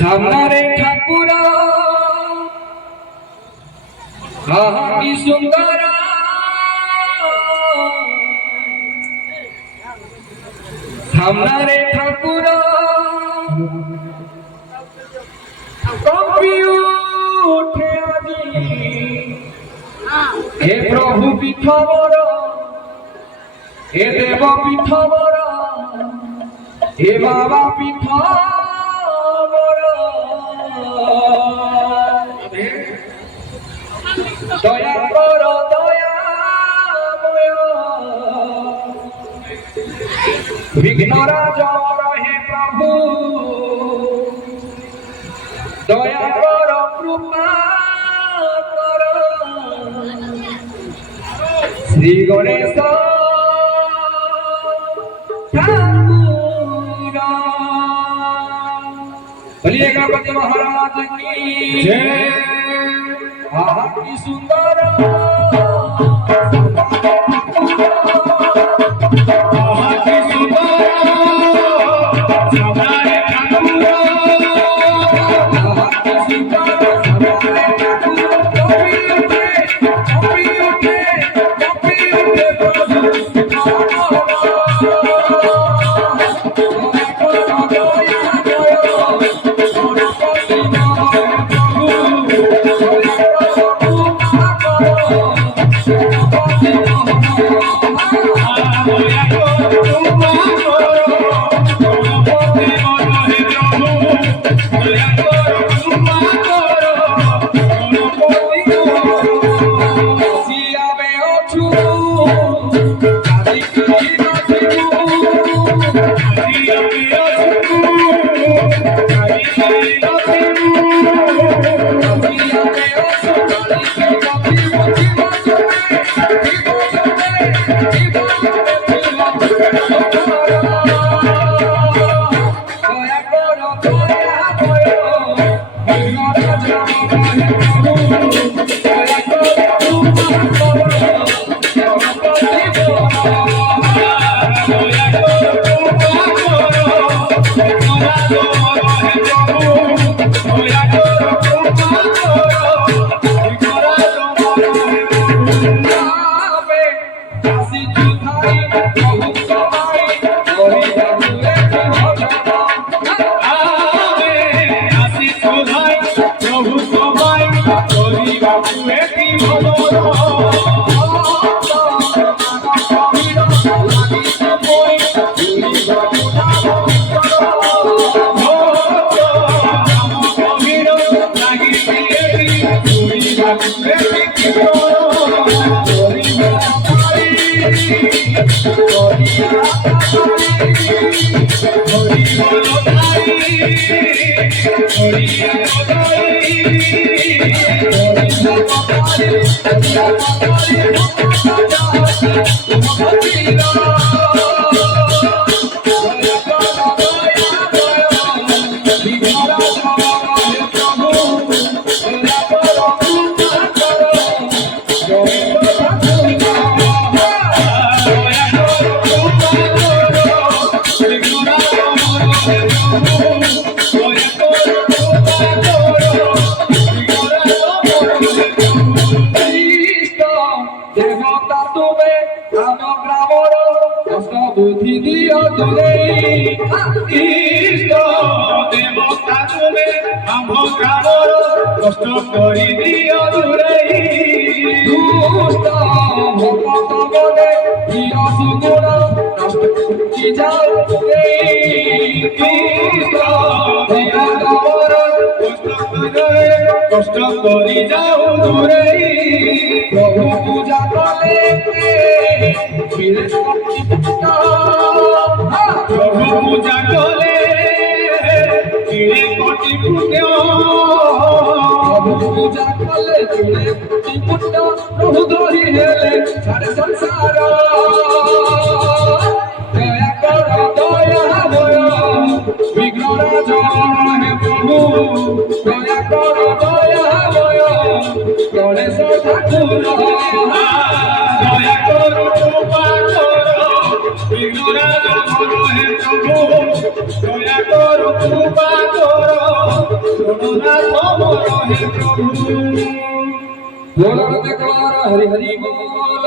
সামনারে ঠাকুর আহা কি সুন্দর সামনারে ঠাকুর কম্পি উঠে আজি হে প্রভু পীঠবর হে দেব পীঠবর হে বাবা পীঠবর দয়া কর দয়াময় বিঘ্নরাজর হে প্রভু দয়া কর কৃপা কর শ্রী গণেশ ঠাকুর बोलिए गणपति महाराज की जय। आहा की सुंदर आहा की सुंदर हमारे ठाकुर आहा की सुंदर हमारे ठाकुर कभी उठे प्रभु কষ্ট করি দিও দূরে দুষ্ট ভক্ত বলে প্রিয় সুগুণ নষ্ট কি যাও দূরে দুষ্ট ভক্ত বলে কষ্ট করি যাও দূরে প্রভু পূজা কলে প্রভু পূজা কলে কোটি পুণ্য पूजा कले तुले कोटि पुण्य प्रभु दोही हेले सारे संसार दया कर दया भय विघ्नराज हे प्रभु दया कर दया भय गणेश ठाकुर दया कर कृपा कर विघ्नराज हे प्रभु দয়া করো কৃপা করো জগন্নাথ মোর হে প্রভু। बोलो जयकार हरि हरि बोल।